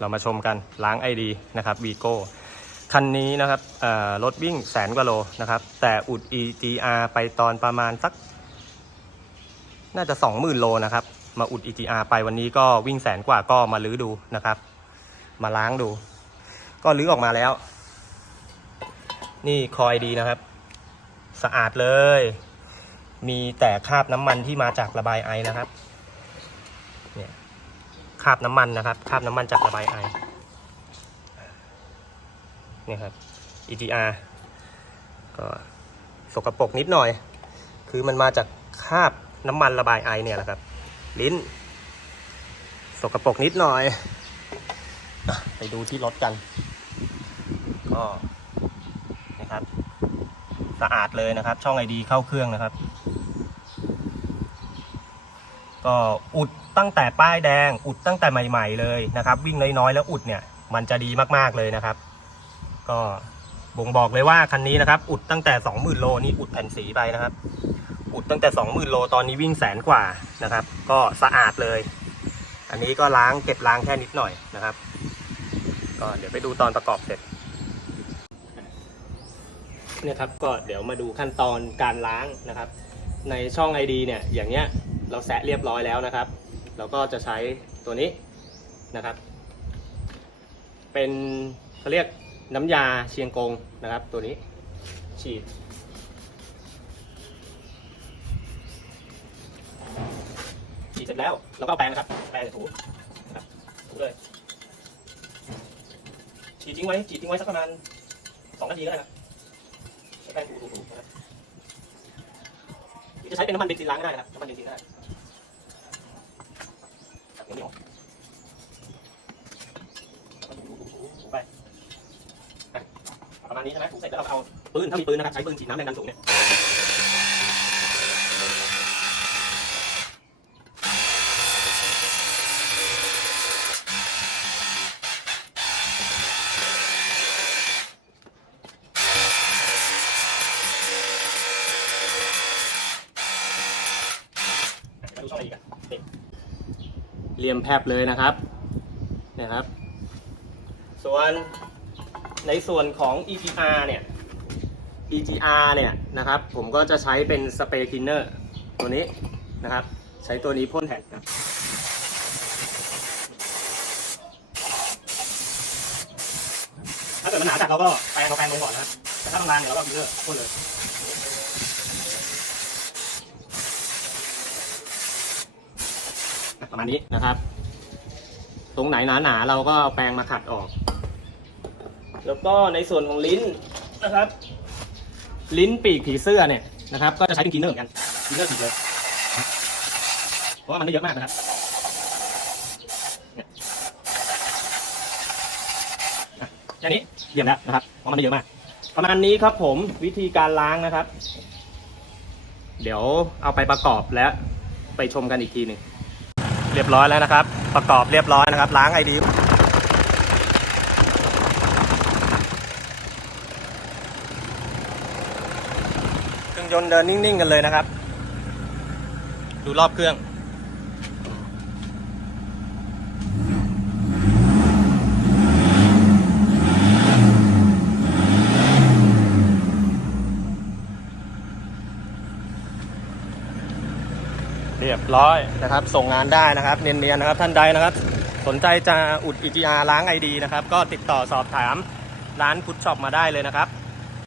เรามาชมกันล้าง ID นะครับวีโก้คันนี้นะครับรถวิ่งแสนกว่าโลนะครับ แต่อุด EGR ไปตอนประมาณสัก น่าจะ 20,000 โลนะครับ มาอุด EGR ไปวันนี้ก็วิ่งแสนกว่าก็มาลื้อดูนะครับ มาล้างดู ก็ลื้อออกมาแล้ว นี่คอยดีนะครับ สะอาดเลย มีแต่คราบน้ำมันที่มาจากระบายไอนะครับ ราบน้ำมันนะครับคราบน้ำมันจากระบายไอเนี่ยครับ EGR ก็สกรปรกนิดหน่อย คือมันมาจากคราบน้ำมันระบายไอเนี่ยแหละครับ ลิ้น สกรปรกนิดหน่อย ไปดูที่รถกัน ก็นะครับ สะอาดเลยนะครับ ช่องไอดีเข้าเครื่องนะครับ ก็อุดตั้งแต่ป้ายแดง อุดตั้งแต่ใหม่ ๆ เลยนะครับ วิ่งน้อยๆแล้วอุดเนี่ยมันจะดีมากๆเลยนะครับ ก็บ่งบอกเลยว่าคันนี้นะครับ อุดตั้งแต่ 20,000 โลนี่อุดแผ่นสีไปนะครับ อุดตั้งแต่ 20,000 โลตอนนี้วิ่งแสนกว่านะครับ ก็สะอาดเลย อันนี้ก็ล้างเก็บล้างแค่นิดหน่อยนะครับ ก็เดี๋ยวไปดูตอนประกอบเสร็จเนี่ยครับก็เดี๋ยวมาดูขั้นตอนการล้างนะครับ ในช่อง ID เนี่ยอย่างเนี้ย เราแซะเรียบร้อยแล้วนะครับ เราก็จะใช้ตัวนี้นะครับ เป็นเขาเรียกน้ำยาเชียงกงนะครับ ตัวนี้ฉีด ฉีดเสร็จแล้วเราก็แปรงนะครับ แปรงถูนะครับถูเลย ฉีดทิ้งไว้ ฉีดทิ้งไว้สักประมาณสองนาทีก็ได้นะแป้งถูถูถูนะครับ รือจะใช้เป็นน้ำมันเบนซินล้างก็ได้นะครับน้ำมันเบนซินก็ได้จับเหนียวๆถูถูถูถูไปประมาณนี้ใช่ไหมถูเสร็จแล้วเราเอาปืนถ้ามีปืนนะครับใช้ปืนฉีดน้ำแรงดันสูงเนี่ย ดูช่องอะไรอีกอะนี่เหลี่ยมแพบเลยนะครับนะครับ ส่วนในส่วนของ EGR เนี่ย EGR เนี่ยนะครับ ผมก็จะใช้เป็นสเปรย์คลีนเนอร์ตัวนี้นะครับ ใช้ตัวนี้พ่นแทนครับถ้าเกิดมันหนาจัดเราก็แปรงเราแปรงลงก่อนนะครับแต่ถ้าบางๆเนี่ยเราก็คลีนเนอร์พ่นเลย ประมาณนี้นะครับ ตรงไหนหนาๆเราก็เอาแปรงมาขัดออก แล้วก็ในส่วนของลิ้นนะครับ ลิ้นปีกผีเสื้อเนี่ยนะครับ ก็จะใช้เป็นคลีนเนอร์เหมือนกันคลีนเนอร์สีเลยเพราะว่ามันไม่เยอะมากนะครับอะแค่นี้เยี่ยมแล้วนะครับเพราะมันไม่เยอะมาก ประมาณนี้ครับผมวิธีการล้างนะครับ เดี๋ยวเอาไปประกอบและไปชมกันอีกทีหนึ่ง เรียบร้อยแล้วนะครับ ประกอบเรียบร้อยนะครับ ล้างไอดีเครื่องยนต์เดินนิ่งๆกันเลยนะครับ ดูรอบเครื่อง รียบร้อยนะครับ ส่งงานได้นะครับ เนียนๆนะครับท่านใดนะครับ สนใจจะอุดอิจิอาล้างไอดีนะครับ ก็ติดต่อสอบถามร้านพุทช็อปมาได้เลยนะครับ